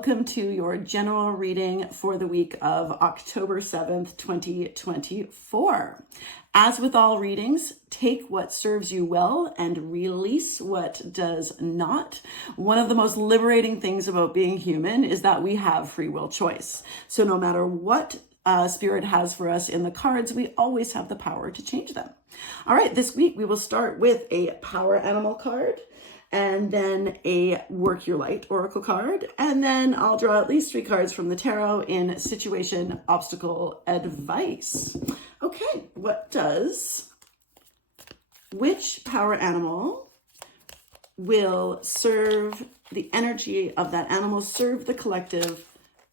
welcome to your general reading for the week of October 7th, 2024. As with all readings, take what serves you well and release what does not. One of the most liberating things about being human is that we have free will choice. So no matter what Spirit has for us in the cards, we always have the power to change them. All right, this week we will start with a power animal card, and then a Work Your Light Oracle card. And then I'll draw at least 3 cards from the tarot in situation, obstacle, advice. Okay, which power animal will serve the energy of that animal, serve the collective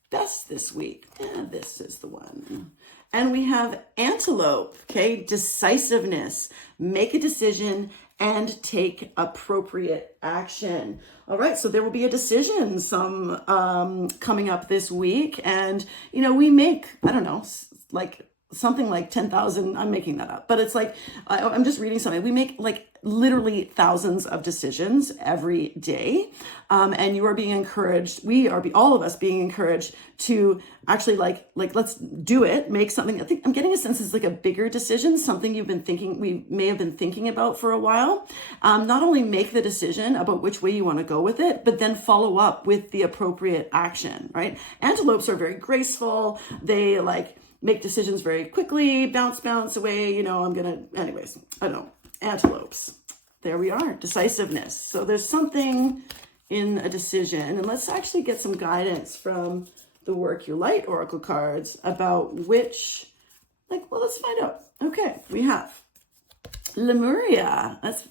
best this week? This is the one. And we have antelope, okay? Decisiveness, make a decision and take appropriate action. All right, so there will be a decision coming up this week. And, we make, I don't know, like something like 10,000, I'm making that up, but it's like, I'm just reading something. We make like literally thousands of decisions every day. And you are being encouraged, all of us being encouraged to actually like, let's do it, make something. I think I'm getting a sense it's like a bigger decision, something we may have been thinking about for a while. Not only make the decision about which way you want to go with it, but then follow up with the appropriate action, right? Antelopes are very graceful. They make decisions very quickly, bounce away. Anyways, I don't know. Antelopes. There we are. Decisiveness. So there's something in a decision. And let's actually get some guidance from the Work Your Light Oracle cards about let's find out. Okay, we have Lemuria. It's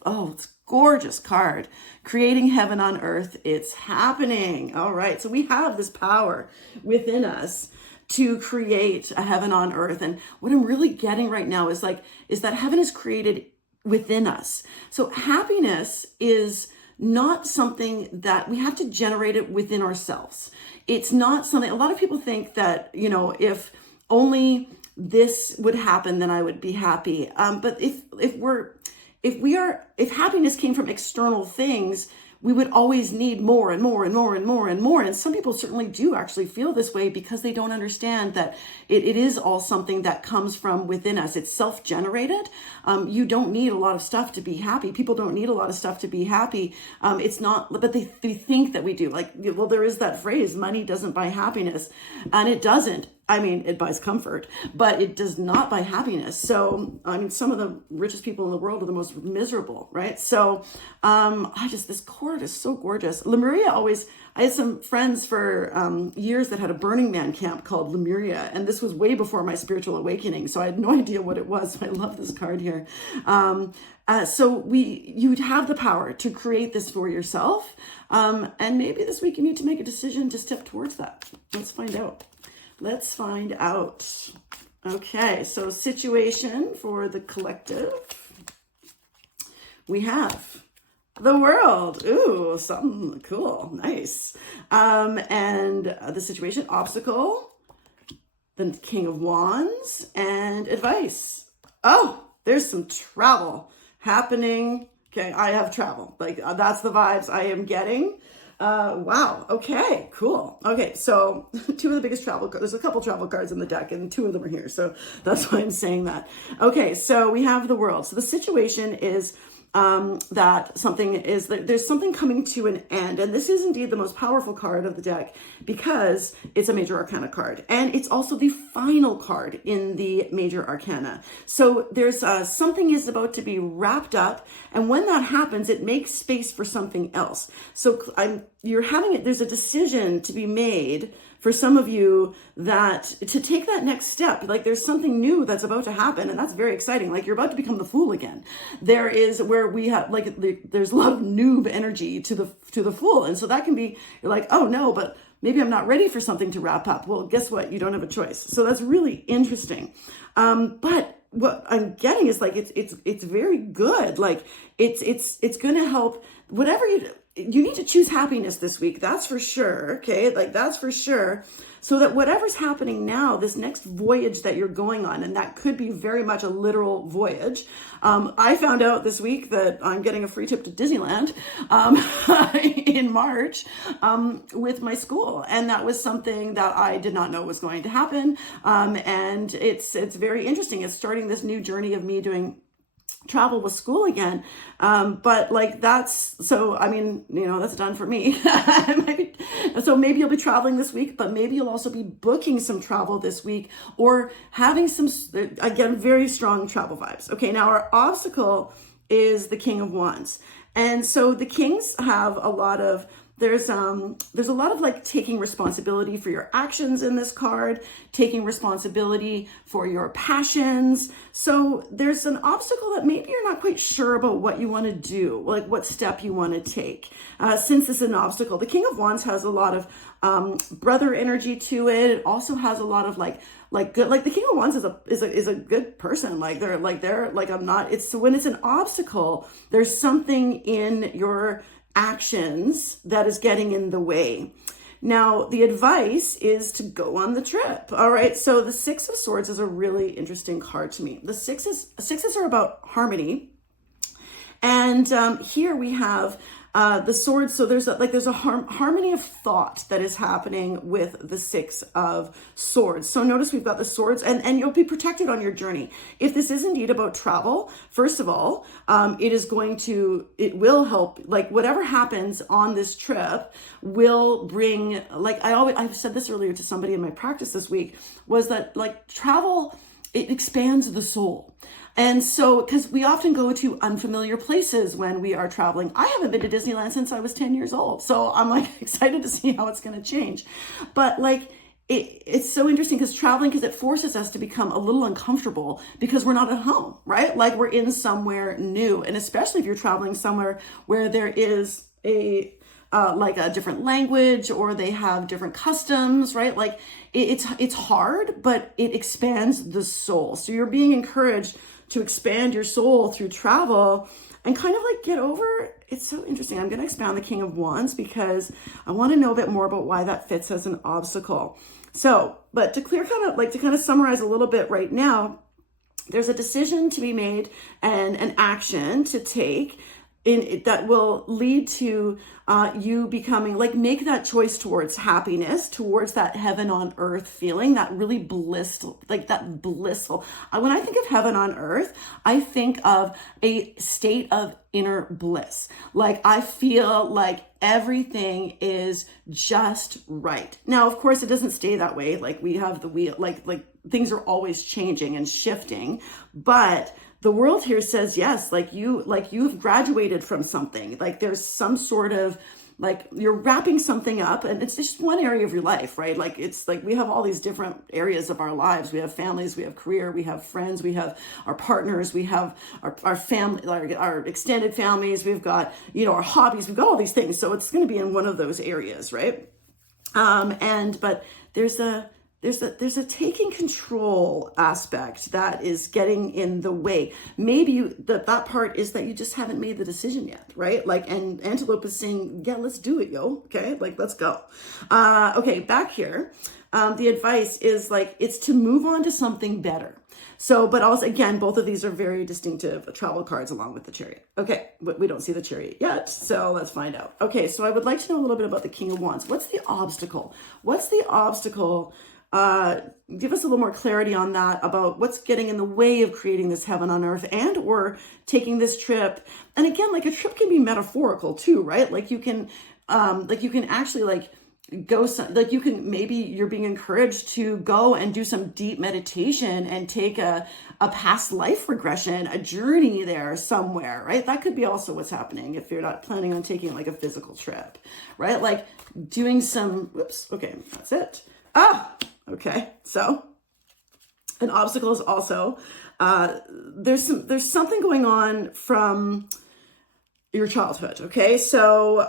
gorgeous card. Creating heaven on earth. It's happening. All right. So we have this power within us to create a heaven on earth. And what I'm really getting right now is that heaven is created within us. So happiness is not something that we have to generate it within ourselves. It's not something, a lot of people think that, if only this would happen, then I would be happy. But if happiness came from external things, we would always need more and more and more and more and more. And some people certainly do actually feel this way because they don't understand that it is all something that comes from within us. It's self-generated. You don't need a lot of stuff to be happy. People don't need a lot of stuff to be happy. It's not, but they think that we do. There is that phrase, money doesn't buy happiness, and it doesn't. It buys comfort, but it does not buy happiness. So, some of the richest people in the world are the most miserable, right? So, this cord is so gorgeous. Lemuria I had some friends for years that had a Burning Man camp called Lemuria, and this was way before my spiritual awakening, so I had no idea what it was. I love this card here. You'd have the power to create this for yourself, and maybe this week you need to make a decision to step towards that. Let's find out. Okay, so situation for the collective. We have the World. Ooh, something cool. Nice. And the situation, obstacle, the King of Wands, and advice. Oh, there's some travel happening. Okay, I have travel. That's the vibes I am getting. Wow. Okay, cool. Okay, so 2 of the biggest travel cards, there's a couple travel cards in the deck and 2 of them are here. So that's why I'm saying that. Okay, so we have the World. So the situation is there's something coming to an end. And this is indeed the most powerful card of the deck because it's a Major Arcana card. And it's also the final card in the Major Arcana. So there's something is about to be wrapped up. And when that happens, it makes space for something else. So there's a decision to be made for some of you that to take that next step. There's something new that's about to happen, and that's very exciting. You're about to become the Fool again. There is where we have there's a lot of noob energy to the Fool, and so that can be you're oh no, but maybe I'm not ready for something to wrap up. Well, guess what? You don't have a choice. So that's really interesting. But what I'm getting is it's very good. It's going to help whatever you. you need to choose happiness this week. That's for sure. Okay. Like that's for sure. So that whatever's happening now, this next voyage that you're going on, and that could be very much a literal voyage. I found out this week that I'm getting a free trip to Disneyland in March with my school. And that was something that I did not know was going to happen. And it's very interesting. It's starting this new journey of me doing travel with school again. But like that's, so, I mean, that's done for me. So maybe you'll be traveling this week, but maybe you'll also be booking some travel this week or having some, again, very strong travel vibes. Okay. Now our obstacle is the King of Wands. And so the kings have a lot of, there's a lot of like taking responsibility for your actions in this card, taking responsibility for your passions. So there's an obstacle that maybe you're not quite sure about what you want to do, like what step you want to take. Since this is an obstacle, the King of Wands has a lot of brother energy to it. It also has a lot of like good, like the King of Wands is a good person. It's when it's an obstacle, there's something in your actions that is getting in the way. Now, the advice is to go on the trip. All right. So the Six of Swords is a really interesting card to me. The sixes are about harmony. And here we have the swords. So there's a harmony of thought that is happening with the Six of Swords. So notice we've got the swords, and you'll be protected on your journey. If this is indeed about travel, first of all, it will help, like whatever happens on this trip will bring, like I've said this earlier to somebody in my practice this week, was that like travel, it expands the soul. And so, because we often go to unfamiliar places when we are traveling. I haven't been to Disneyland since I was 10 years old. So I'm like excited to see how it's going to change. But like, it's so interesting because it forces us to become a little uncomfortable because we're not at home, right? Like we're in somewhere new. And especially if you're traveling somewhere where there is like a different language or they have different customs, right? Like it's hard, but it expands the soul. So you're being encouraged to expand your soul through travel and kind of like get over. It's so interesting. I'm going to expound the King of Wands because I want to know a bit more about why that fits as an obstacle. So, but to kind of summarize a little bit right now, there's a decision to be made and an action to take that will lead to you becoming, like, make that choice towards happiness, towards that heaven on earth feeling, that really blissful. When I think of heaven on earth, I think of a state of inner bliss. Like I feel like everything is just right. Now, of course, it doesn't stay that way. Like we have the wheel, like things are always changing and shifting, but the world here says, yes, you've graduated from something, like there's some sort of, like you're wrapping something up and it's just one area of your life, right? Like it's like we have all these different areas of our lives. We have families, we have career, we have friends, we have our partners, we have our family, our extended families, we've got, our hobbies, we've got all these things. So it's going to be in one of those areas, right? But there's a taking control aspect that is getting in the way. Maybe that part is that you just haven't made the decision yet, right? Like, and Antelope is saying, yeah, let's do it, yo. Okay, like, let's go. Okay, back here, the advice is like, it's to move on to something better. So, but also, again, both of these are very distinctive travel cards along with the Chariot. Okay, but we don't see the Chariot yet, so let's find out. Okay, so I would like to know a little bit about the King of Wands. What's the obstacle? Give us a little more clarity on that, about what's getting in the way of creating this heaven on earth and or taking this trip. And again, like a trip can be metaphorical too, right? Like you can actually maybe you're being encouraged to go and do some deep meditation and take a past life regression, a journey there somewhere, right? That could be also what's happening if you're not planning on taking like a physical trip, right? Like doing some, okay, that's it. Okay, so an obstacle is also, there's something going on from your childhood, okay? So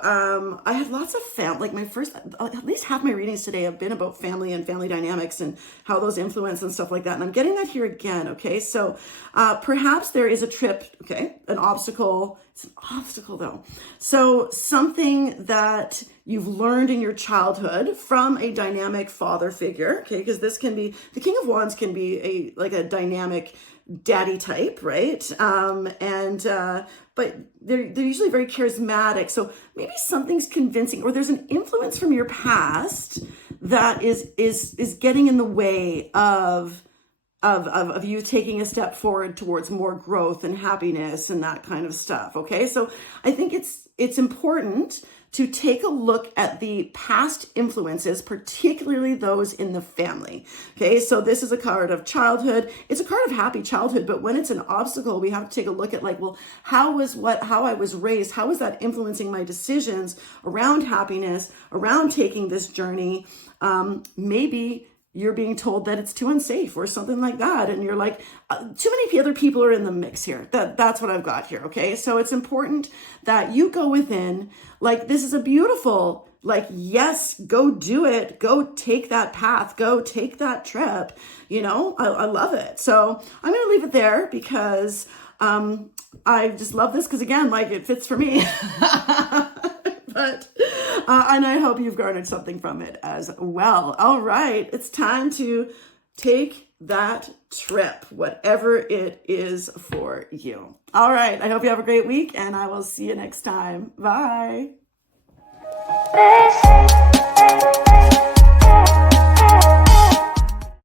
I had lots of at least half my readings today have been about family and family dynamics and how those influence and stuff like that. And I'm getting that here again, okay? So perhaps there is a trip, okay, an obstacle It's an obstacle though. So something that you've learned in your childhood from a dynamic father figure, okay? Because this can be, the King of Wands can be a dynamic daddy type, right? But they're usually very charismatic. So maybe something's convincing, or there's an influence from your past that is getting in the way of you taking a step forward towards more growth and happiness and that kind of stuff. Okay. So I think it's important to take a look at the past influences, particularly those in the family. Okay. So this is a card of childhood. It's a card of happy childhood, but when it's an obstacle, we have to take a look at like, well, how I was raised, how is that influencing my decisions around happiness, around taking this journey? Maybe you're being told that it's too unsafe or something like that. And you're like, too many other people are in the mix here. That's what I've got here. Okay. So it's important that you go within, like, this is a beautiful, like, yes, go do it. Go take that path. Go take that trip. You know, I love it. So I'm going to leave it there because, I just love this. Cause again, like, it fits for me. And I hope you've garnered something from it as well. All right, it's time to take that trip, whatever it is for you. All right, I hope you have a great week, and I will see you next time. Bye.